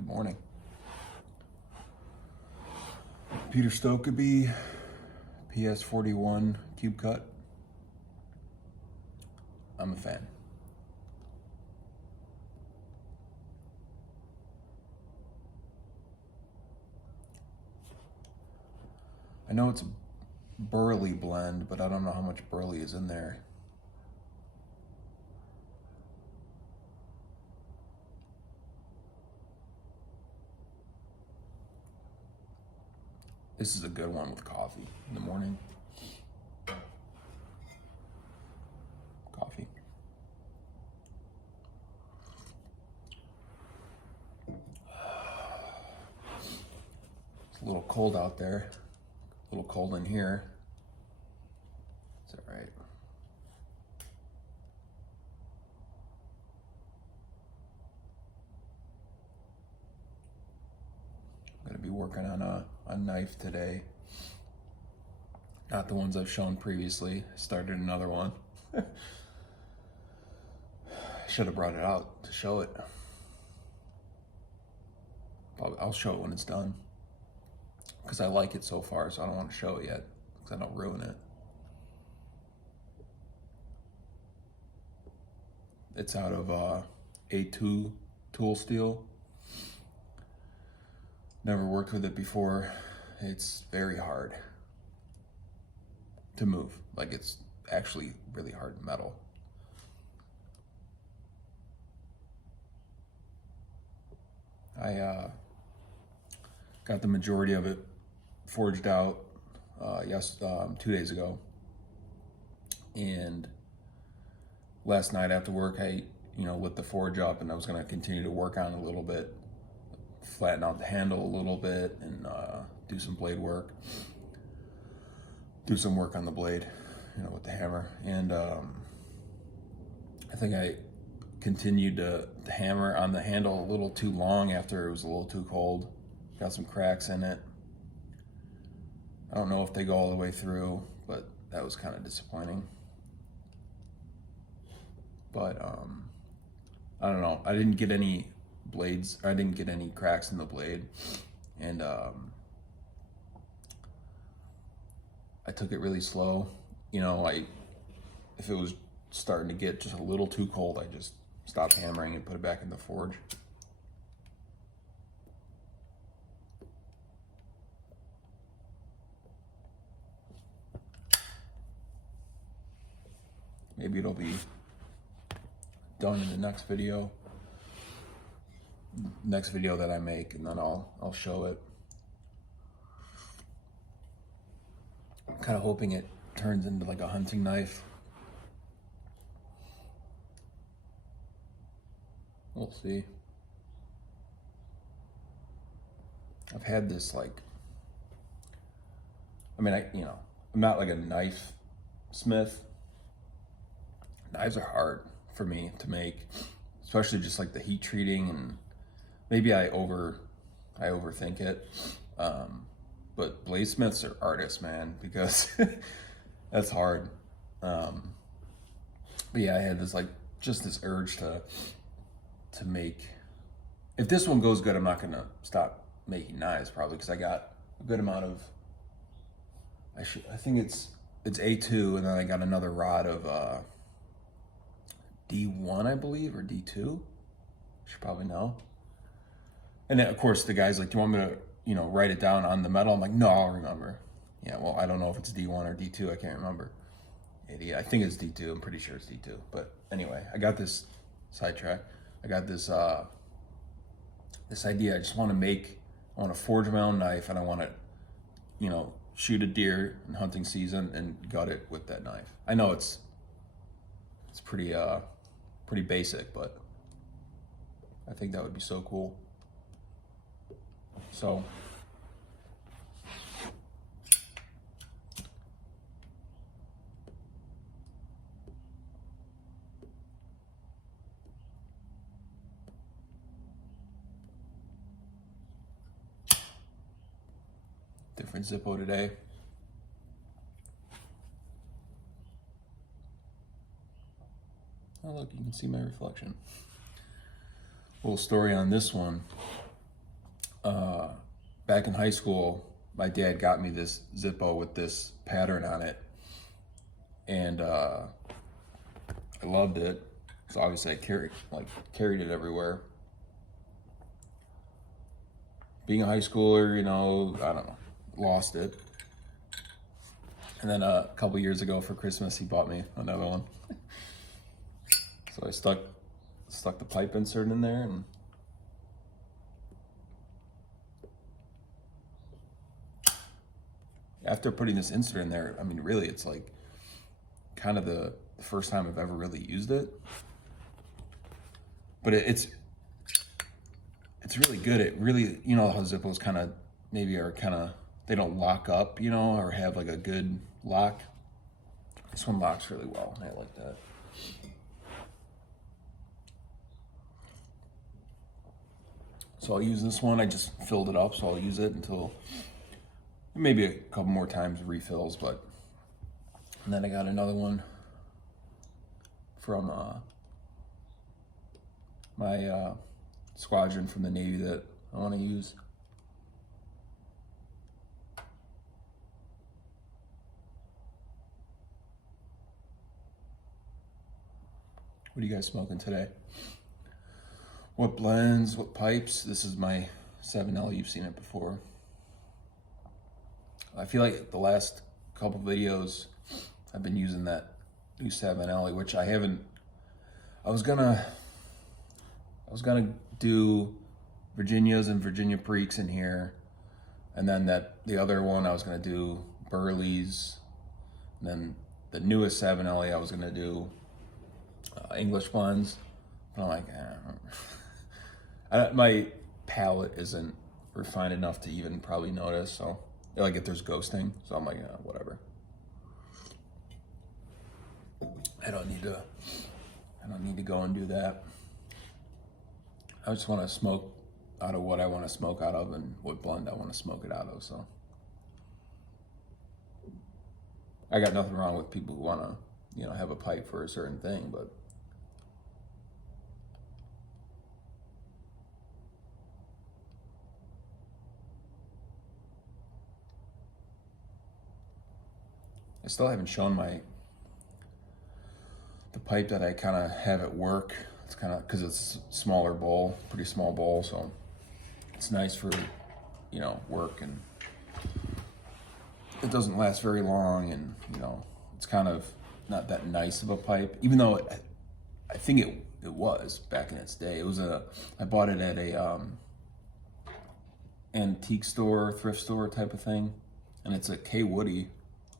Good morning. Peter Stokeby, PS41 Cube Cut. I'm a fan. I know it's a burley blend, but I don't know how much burley is in there. This is a good one with coffee in the morning. Coffee. It's a little cold out there. A little cold in here. It's all right. I'm gonna be working on a knife today. Not the ones I've shown previously. I started another one. Should have brought it out to show it. I'll show it when it's done. Because I like it so far, so I don't want to show it yet. Because I don't ruin it. It's out of A2 tool steel. Never worked with it before. It's very hard to move. Like, it's actually really hard metal. I got the majority of it forged out 2 days ago, and last night after work I lit the forge up, and I was going to continue to work on it a little bit, flatten out the handle a little bit, and do some blade work, do some work on the blade, with the hammer. And I think I continued to hammer on the handle a little too long after it was a little too cold. Got some cracks in it. I don't know if they go all the way through, but that was kind of disappointing. But I don't know. I didn't get any blades. I didn't get any cracks in the blade, and I took it really slow. If it was starting to get just a little too cold, I just stopped hammering and put it back in the forge. Maybe it'll be done in the next video that I make, and then I'll show it. I'm kind of hoping it turns into like a hunting knife. We'll see. I've had this I'm not like a knife smith. Knives are hard for me to make, especially just like the heat treating, and maybe I overthink it. But bladesmiths are artists, man, because that's hard. But yeah, I had this this urge to make. If this one goes good, I'm not gonna stop making knives probably, because I got a good amount of. I think it's A2, and then I got another rod of D1, I believe, or D2. Should probably know. And then, of course, the guy's like, "Do you want me to, write it down on the metal?" I'm like, "No, I'll remember." Yeah, well, I don't know if it's D1 or D2. I can't remember. Idiot. I think it's D2. I'm pretty sure it's D2. But anyway, I got this sidetrack. I got this this idea. I want to forge my own knife, and I want to, shoot a deer in hunting season and gut it with that knife. I know it's pretty basic, but I think that would be so cool. So different Zippo today. Oh look, you can see my reflection. Little story on this one. back in high school, my dad got me this Zippo with this pattern on it, and I loved it. So obviously I carried it everywhere. Being a high schooler, you know, I don't know, lost it. And then a couple years ago for Christmas, he bought me another one. So I stuck the pipe insert in there, and after putting this insert in there, I mean, really, it's like kind of the first time I've ever really used it. But it's really good. It really, you know how Zippos kind of maybe are kind of, they don't lock up, you know, or have like a good lock. This one locks really well. I like that. So I'll use this one. I just filled it up, so I'll use it until maybe a couple more times refills. But and then I got another one from my squadron from the Navy that I want to use. What are you guys smoking today? What blends, what pipes? This is my 7L, you've seen it before. I feel like the last couple videos I've been using that new 7L, which I haven't. I was gonna do Virginias and Virginia Preaks in here, and then the other one I was gonna do Burleys, and then the newest 7L I was gonna do English blends. But I'm like, my palate isn't refined enough to even probably notice. So like if there's ghosting, so I'm like, whatever. I don't need to go and do that. I just want to smoke out of what I want to smoke out of and what blend I want to smoke it out of. So I got nothing wrong with people who want to, you know, have a pipe for a certain thing, but I still haven't shown the pipe that I kind of have at work. It's kind of, because it's a smaller bowl, pretty small bowl, so it's nice for, you know, work, and it doesn't last very long, and, you know, it's kind of not that nice of a pipe, even though I think it was back in its day. It was I bought it at a antique store, thrift store type of thing, and it's a K Woody,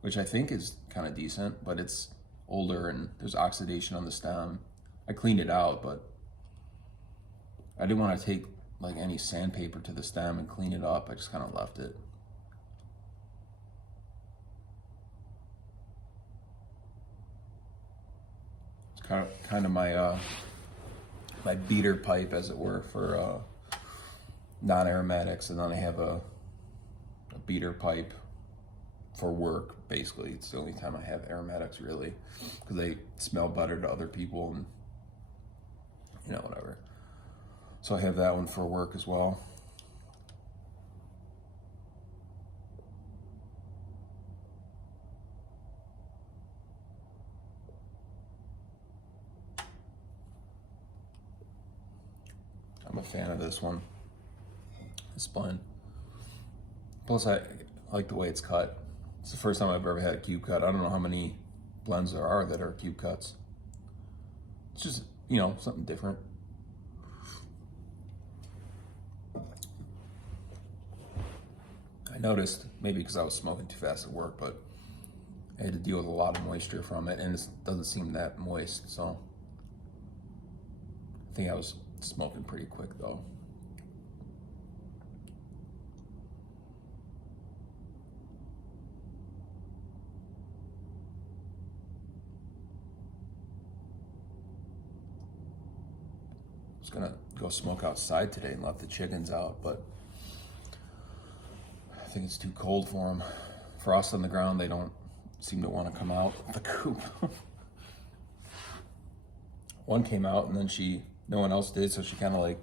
which I think is kind of decent, but it's older and there's oxidation on the stem. I cleaned it out, but I didn't want to take like any sandpaper to the stem and clean it up. I just kind of left it. It's kind of my my beater pipe, as it were, for non-aromatics, and then I have a beater pipe for work. Basically, it's the only time I have aromatics, really, because they smell better to other people, and you know, whatever. So I have that one for work as well. I'm a fan of this one. It's fun. Plus, I like the way it's cut. It's the first time I've ever had a cube cut. I don't know how many blends there are that are cube cuts. It's just, you know, something different. I noticed, maybe because I was smoking too fast at work, but I had to deal with a lot of moisture from it, and it doesn't seem that moist, so I think I was smoking pretty quick though. I was gonna go smoke outside today and let the chickens out, but I think it's too cold for them. Frost on the ground, they don't seem to want to come out of the coop. One came out, and then no one else did, so she kind of like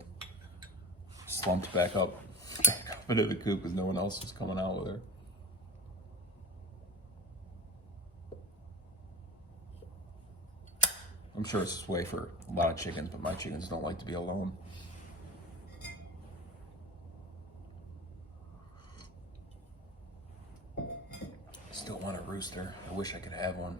slumped back up back up into the coop because no one else was coming out with her. I'm sure it's this way for a lot of chickens, but my chickens don't like to be alone. Still want a rooster. I wish I could have one.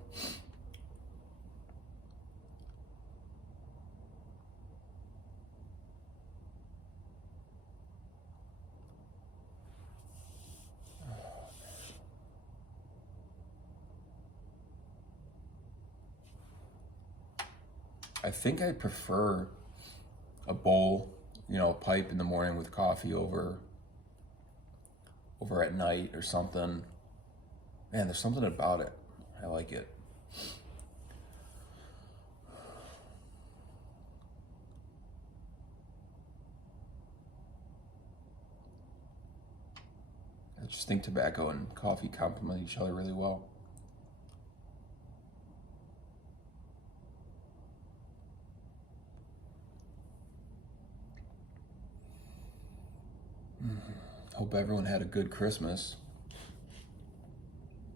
I think I prefer a bowl, a pipe in the morning with coffee over at night or something. Man, there's something about it. I like it. I just think tobacco and coffee complement each other really well. Hope everyone had a good Christmas.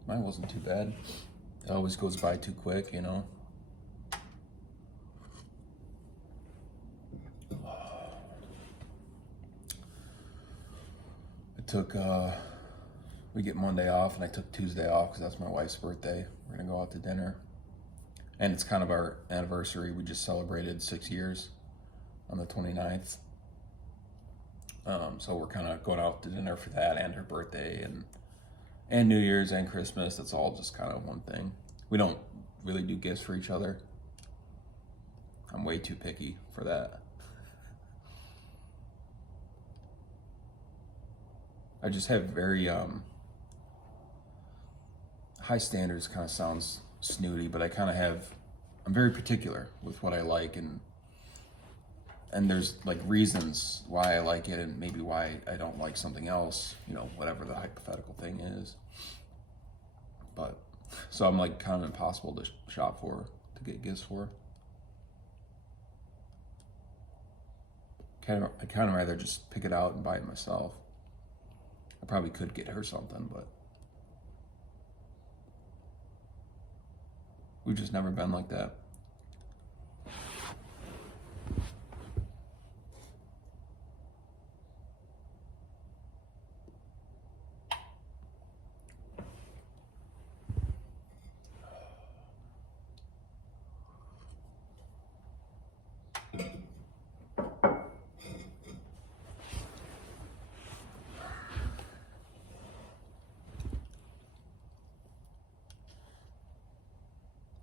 Mine wasn't too bad. It always goes by too quick, I took, we get Monday off, and I took Tuesday off because that's my wife's birthday. We're gonna go out to dinner. And it's kind of our anniversary. We just celebrated 6 years on the 29th. So we're kind of going out to dinner for that and her birthday and New Year's and Christmas. That's all just kind of one thing. We don't really do gifts for each other. I'm way too picky for that. I just have very high standards. Kind of sounds snooty, but I'm very particular with what I like, and there's like reasons why I like it and maybe why I don't like something else, whatever the hypothetical thing is. But so I'm like kind of impossible to shop for, to get gifts for. I kind of rather just pick it out and buy it myself. I probably could get her something, but we've just never been like that.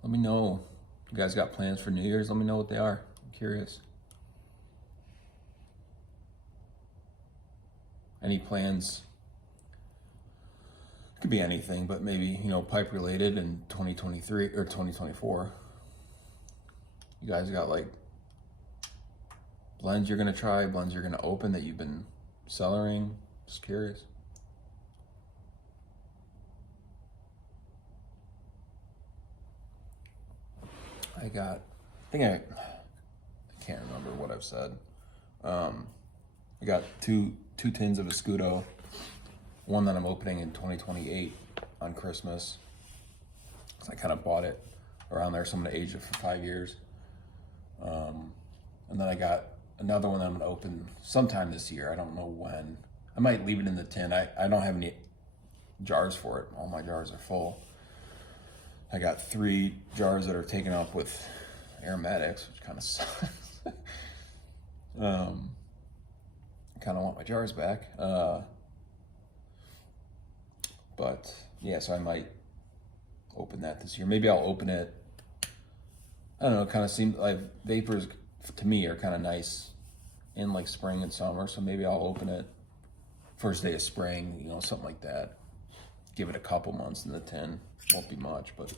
Let me know. You guys got plans for New Year's? Let me know what they are. I'm curious. Any plans? It could be anything, but maybe, pipe related in 2023 or 2024. You guys got like blends you're gonna try, blends you're gonna open that you've been cellaring? Just curious. I can't remember what I've said. I got two tins of Escudo, one that I'm opening in 2028 on Christmas. So I kind of bought it around there, so I'm gonna age it for 5 years. And then I got another one that I'm gonna open sometime this year. I don't know when. I might leave it in the tin. I don't have any jars for it. All my jars are full. I got 3 jars that are taken up with aromatics, which kind of sucks. Kind of want my jars back. But yeah, so I might open that this year. Maybe I'll open it. I don't know. It kind of seems like vapors to me are kind of nice in like spring and summer. So maybe I'll open it first day of spring, something like that. Give it a couple months in the tin. Won't be much, but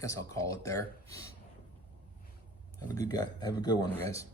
guess I'll call it there. Have a good one, guys.